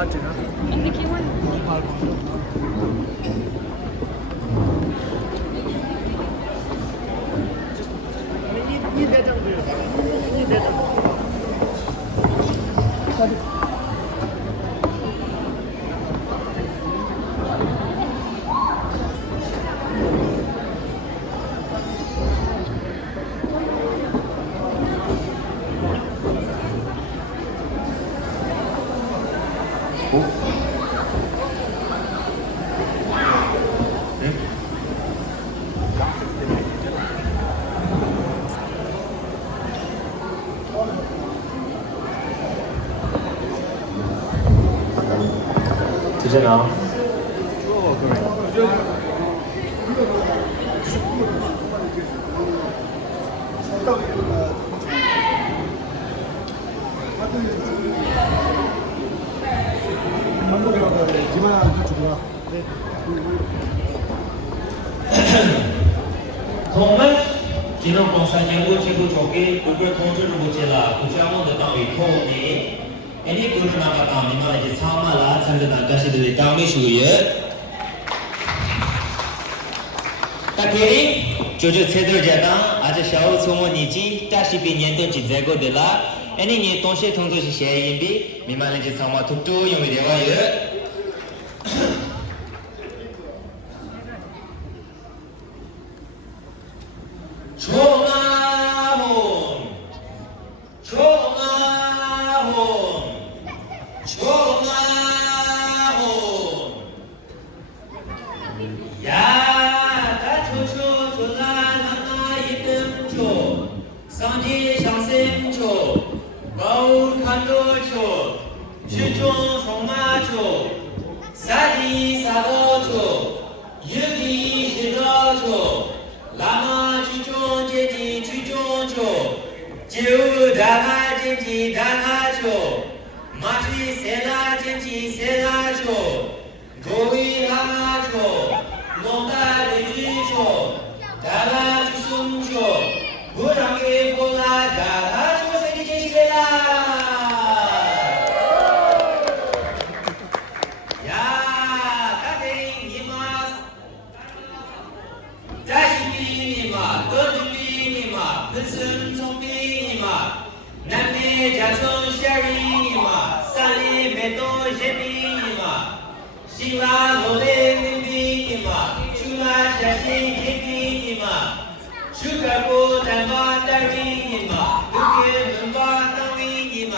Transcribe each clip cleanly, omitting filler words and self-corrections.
맞지나? 근데 기분 이 내장도요. 이 내장. 되잖아. 정말 지난 봉사년도 제고 저게 그걸 통주를 못해라 구장원도 땅이 통네 애니 그러나가 땅이만 이제 사마라 찬르나 다시들이 땅이 수예 딱히 조조 세들 제당 아주 샤오 소모니지 다시 비년도 지제고 되라 애니 니 동시 통조시 셰인비 미만 이제 사마 툭툭 용이 되어요 조나몬 조나몬 조나몬 야다 조조 조나 나나 이뜸조 상지 상생조 거울 간도조 주종 송마조 사디 사도조 유기 시도조 라마 주종 제지 주종조 지우 다가 제지 다가조 마지 세라 제지 세라조 고위 라마조 농가 레지조 다가 주승조 무랑의 보라 다가조 세계 제시래라 야 가데링 니마 자식비니마 거두비니마 근승 성비니마 남네 자손 샤리니마 산이 메도 제비니마 신라 노래님비니마 슈라 자신 예비니마 슈가고 단바 따위니마 그게 눈바 따위니마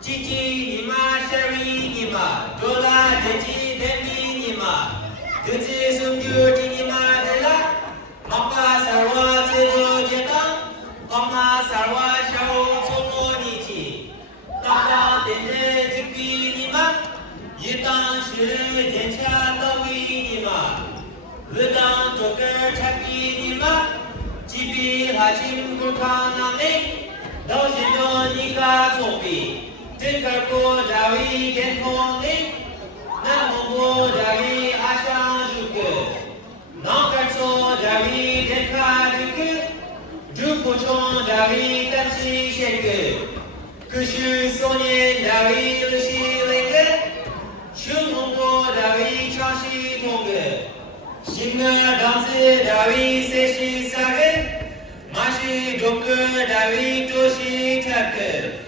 지지니마 샤리니마 돌아 대지 대미니마 그지 숨규지니마 대라 마파 살와 제도 제당 엄마 살와 샤오 소모니지 따라 대대 즉비니마 예당 시를 대차 따위니마 르당 조कर 찾기니마 집이 하심 굴카나네 너시도 니가 소비 등갈고 자위 겐포네 남보고 자위 아샤주크 너갈소 자위 데카드크 주포총 자위 땀시 쉐크 그슈 소니 자위 르시레크 슈몽고 자위 차시 동그 싱가 danse 다위 세시 사그 마시 조크 다위 조시 타크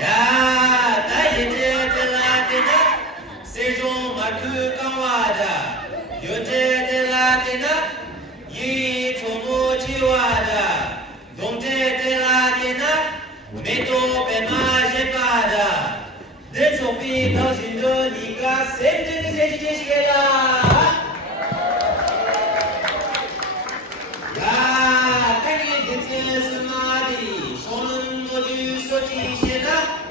야 다이제 텔라테나 세종 마크 강와다 요제 텔라테나 이 초모 지와다 동제 텔라테나 메토 베마 제파다 대소비 당신도 니가 샘드니 세시 제시게라 야, 땅에 대체 스마디 손은 모두 쏘지시나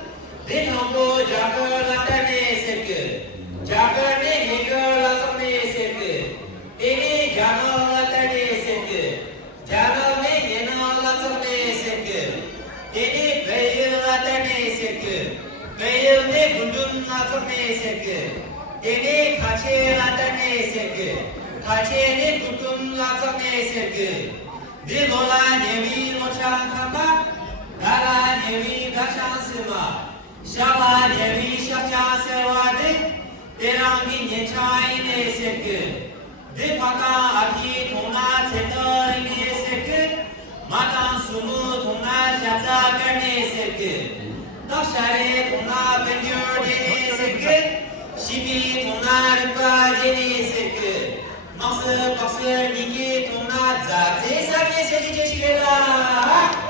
내 형도 작을 땅에 새끼 작을 내 얘가 라성내 새끼 내내 작을 땅에 새끼 작을 내 얘나 라성내 새끼 내내 배일 땅에 새끼 배일 내 군둔 라성내 새끼 내내 가체 땅에 새끼 가체네 군둔 라성내 새끼 니노라 네미 모창카마 나라 네미 다샹스마 샤바 예비 샤차 세와드 대랑기 년차이네 세크 드파카 아키 동나 제터리네 세크 마탄 수무 동나 샤차 karne 세크 덕샤레 동나 벤교리네 세크 시비 동나 르파지네 세크 막스 박스 니기 동나 자제사게 세지제시게라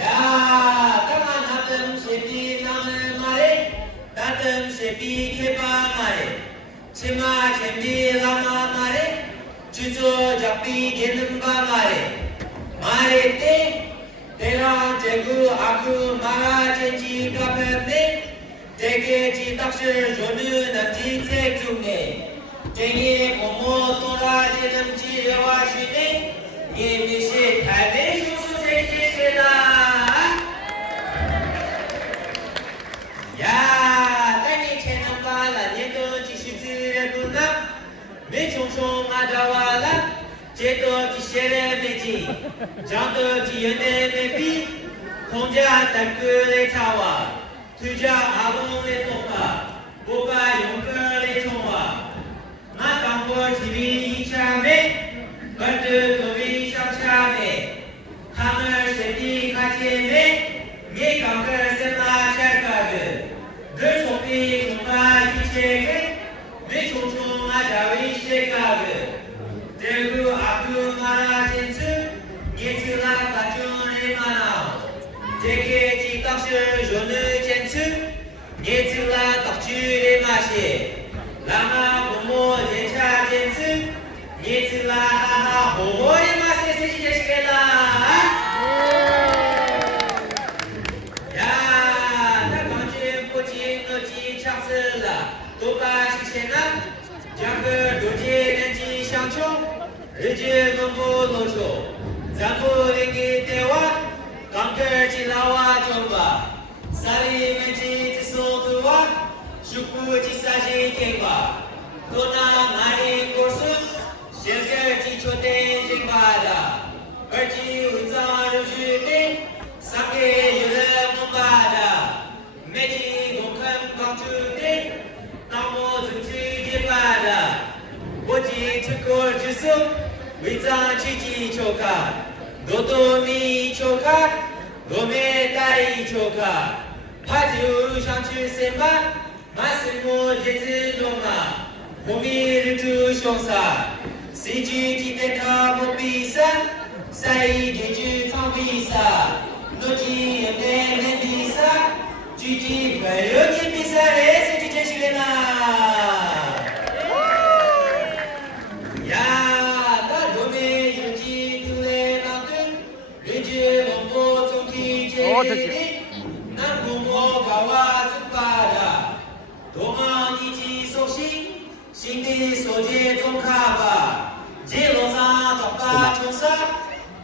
야, 까만 나름 셰피 나물 말에, 나름 셰피 개바 말에, 치마 켐비 라마 말에, 주저 잡비 개는바 말에, 말에 때, 대라 제구 아구 마라 젠지 카페네, 대게지 딱실 조느 남지 색중네, 쟁이 고모 또라지 남지 레와시네, 예미시 달대 슈수 색지세다. 야, 땅이 채널바라 년도 지시들구나 매총총 아자와라 제도 지시레 매지 장도 지연의 매비 공자 달끌의 차와 투자 아봉의 통과 보가 용끌의 총화 마땅보 지비 이참에 걸드 도비 샤샤메 하늘 세디 가지메 예 강글 세마 샬가드 늘 소피 공가 이체게 내 총총 아자위 셰가드 대구 아구 마라 젠츠 예츠라 가준의 마나 제게 지각실 조느 젠츠 예츠라 덕주의 마시 라마 고모 제차 젠츠 예츠라 하하 보고의 맛에 세지제시게라 도가 식세나 장글 도지 렌지 상총 르지 농부 노초 잠부 랭기 대와 강글 지라와 정바 사리 멘지 지소두와 슈쿠 지사지 갱바 도나 나리 고수 실결 지초대 쟁바다 얼지 운자 루주대 상계 유럽 농바다 매지 공감 강주대 나무 등지 바다 오지 특골 주수 위장 지지 조카 노도미 조카 노메 따이 조카 파주 샹추 셈바 마스모 제즈 노마 호미르 두 쇼사 시지 기테카 모비사 사이 게주 청비사 노지 연대 렌비사 주지 발력이 비사레 세지제시레나 야, 나 놈의 유지 두에 나든 르지 놈보 총기 제리 난 고모 가와 즉바라 동안이지 소식 신디 소재 종카바 제로사 덕바 총사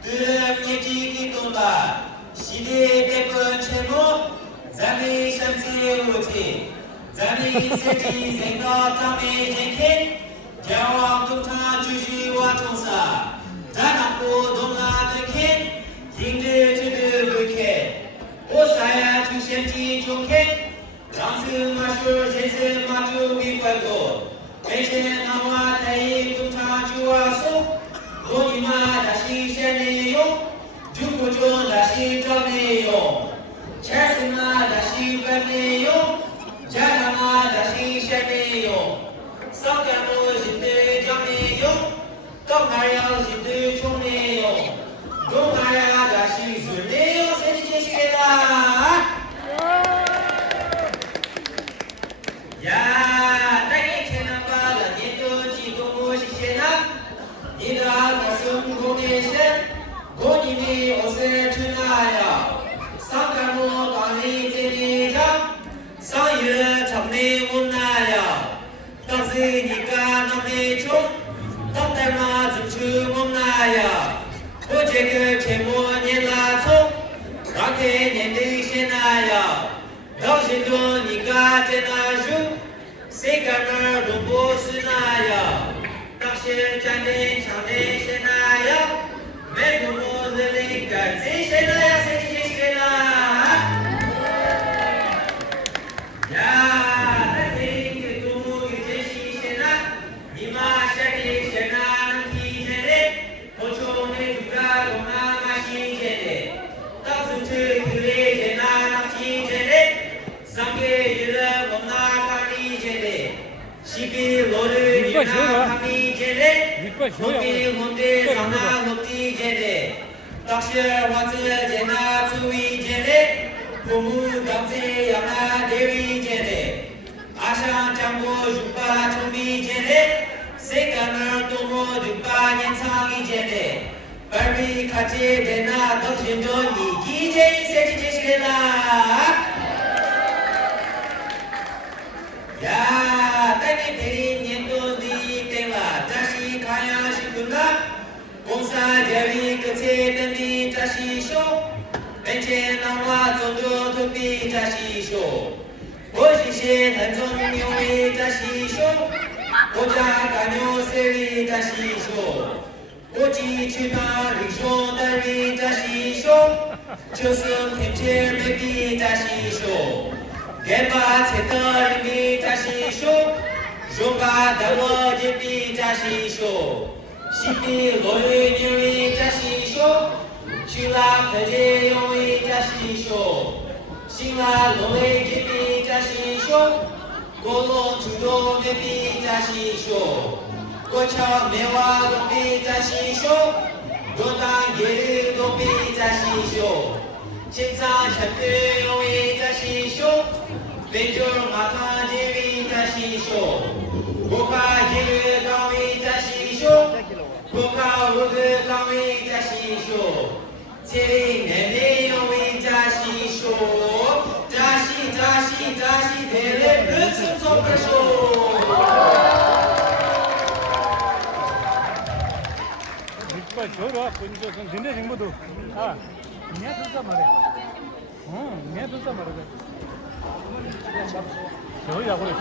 드름 예지 기동바 시대 대번 채모 자미 샴지 우티 자미 세지 생각 탐에 쟁케 자왕 동타 주시와 총사 자납고 동나득해 힘들 주득을케 오사야 주시지 좋게 랑스 마슈 제스 마주 비빨고 배신 나와 대입 동타 주와소 고니마 다시 샤네요 주고조 다시 점네요 차스마 다시 받네요 자나마 다시 샤네요 성가모 진들 점네요 떡나요 진들 총네요 동나야 다시 술네요 세지제시게라 야 땅이 채나바라 니도 지도모 시세나 니다 가슴 공예세 고님이 옷을 주나야 상가모 강의 제리자 상유를 잡내 못나야 떡스니까 남의 총 떡달마 춤추 못나야 오제그 제모니라총 랑테 년드시나야 당신도 니가 제나주 세간을 롱보스나야 당신 잔대 장대시나야 매부모들이까 제시나야 세지시나 이거 쉬워라. 하미 제레 이거 쉬워야 혼비 혼비 상하 높지 제레 닥실 와즈 제나 주위 제레 부무 dam세 양아 대위 제레 아샤 장고 육바 총비 제레 세간을 도모 육바 년상이 제레 발비 같이 되나 덕신존 이기제 세지 제시레라 야, 딸이 대리 년도니 때와 다시 가야 싶구나. 공사 대비 끝에 던디 다시쇼. 벤체 나와 존조 두비 다시쇼. 오시시 한종용이 다시쇼. 오자 가뇨 세리 다시쇼. 오지 출발 릭쇼 달리 다시쇼. 초승 템체 베비 다시쇼. 개바 세터리 다시쇼 조가 다워지비 다시쇼 시비 로이니리 다시쇼 슈라 페제용이 다시쇼 싱라 로이지비 다시쇼 고로 주도 베비 다시쇼 고차 메와 로비 다시쇼 도당 예르 로비 다시쇼 신사 샤트용이 다시쇼 벤조 마타제비 다시쇼 고카 예르 가위 다시쇼 고카 우그 가위 다시쇼 세리 네네용이 다시쇼 다시 대레 르츠 소프쇼 이거 쉬워라. 본조선 근데 정보도 아 내가 들다 말해. 내가 들다 말해. 쉬워야 그래.